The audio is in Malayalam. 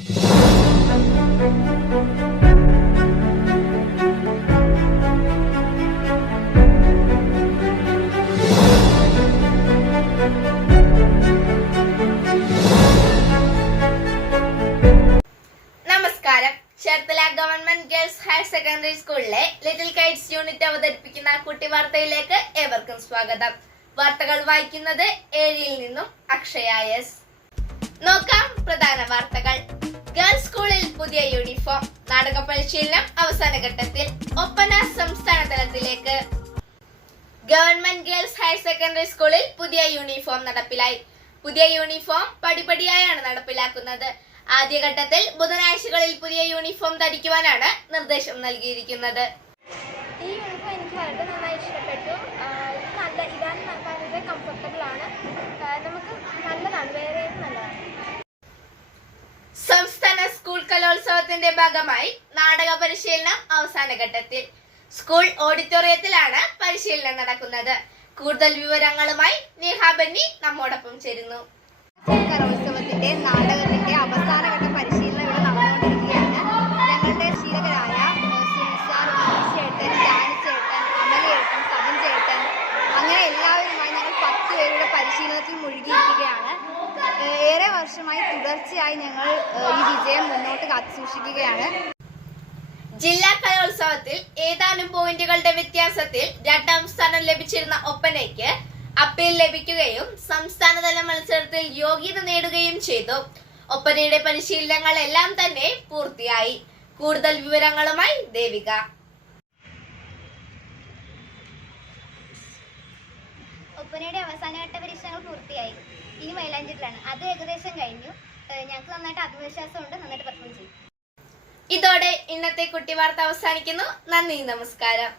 നമസ്കാരം. Cherthala government girls higher secondary സ്കൂളിലെ ലിറ്റിൽ കൈറ്റ്സ് യൂണിറ്റ് അവതരിപ്പിക്കുന്ന കുട്ടി വാർത്തയിലേക്ക് ഏവർക്കും സ്വാഗതം. വാർത്തകൾ വായിക്കുന്നത് ഏഴിയിൽ നിന്നും അക്ഷയ എസ്. നോക്കാം പ്രധാന വാർത്തകൾ. ഗേൾസ് സ്കൂളിൽ പുതിയ യൂണിഫോം, നാടക പരിശീലനം അവസാന ഘട്ടത്തിൽ, ഒപ്പന സംസ്ഥാന തലത്തിലേക്ക്. ഗവൺമെന്റ് ഗേൾസ് ഹയർ സെക്കൻഡറി സ്കൂളിൽ പുതിയ യൂണിഫോം നടപ്പിലായി. പുതിയ യൂണിഫോം പടിപടിയായാണ് നടപ്പിലാക്കുന്നത്. ആദ്യഘട്ടത്തിൽ ബുധനാഴ്ചകളിൽ പുതിയ യൂണിഫോം ധരിക്കുവാനാണ് നിർദ്ദേശം നൽകിയിരിക്കുന്നത്. ഈ യൂണിഫോം എനിക്ക് വളരെ നന്നായി ഇഷ്ടപ്പെട്ടു. ഇതാണ് വളരെ കംഫർട്ടബിൾ ആണ്, നമുക്ക് നല്ലതാണ്, വേറെ നല്ലതാണ്. സംസ്ഥാന സ്കൂൾ കലോത്സവത്തിന്റെ ഭാഗമായി നാടക പരിശീലനം അവസാന ഘട്ടത്തിൽ. സ്കൂൾ ഓഡിറ്റോറിയത്തിലാണ് പരിശീലനം നടക്കുന്നത്. കൂടുതൽ വിവരങ്ങളുമായി നിഹ ബെന്നി നമ്മോടൊപ്പം ചേരുന്നു. കലോത്സവത്തിന്റെ നാടകത്തിന്റെ അവസാനഘട്ട പരിശീലനം ഇവിടെ നടന്നുകൊണ്ടിരിക്കുകയാണ്. ഞങ്ങളുടെ ശീലകരായ സുനിസാർ, ചേട്ടൻ, ജാനിച്ചേട്ടൻ, അമലയേട്ടൻ, സബൻ ചേട്ടൻ, അങ്ങനെ എല്ലാവരുമായി ഞങ്ങൾ 10 പേരുടെ പരിശീലനത്തിൽ മുഴുകിയിരിക്കുകയാണ്. ഏറെ വർഷമായി തുടർച്ചയായി ഞങ്ങൾ ഈ വിജയം മുന്നോട്ട് കാത്തുസൂക്ഷിക്കുകയാണ്. ജില്ലാ കലോത്സവത്തിൽ ഏതാനും പോയിന്റുകളുടെ വ്യത്യാസത്തിൽ 2ാം സ്ഥാനം ലഭിച്ചിരുന്ന ഒപ്പനയ്ക്ക് അപ്പീൽ ലഭിക്കുകയും സംസ്ഥാനതല മത്സരത്തിൽ യോഗ്യത നേടുകയും ചെയ്തു. ഒപ്പനയുടെ പരിശീലനങ്ങൾ എല്ലാം തന്നെ പൂർത്തിയായി. കൂടുതൽ വിവരങ്ങളുമായി ദേവിക. ഒപ്പനയുടെ അവസാനഘട്ട പരീക്ഷണങ്ങൾ പൂർത്തിയായി. ഇനി മൈലാഞ്ചിട്ടിലാണ്, അത് ഏകദേശം കഴിഞ്ഞു. ഞങ്ങൾക്ക് നന്നായിട്ട് ആത്മവിശ്വാസമുണ്ട്, നന്നായിട്ട് പെർഫോം ചെയ്യും. ഇതോടെ ഇന്നത്തെ കുട്ടി വാർത്ത അവസാനിക്കുന്നു. നന്ദി, നമസ്കാരം.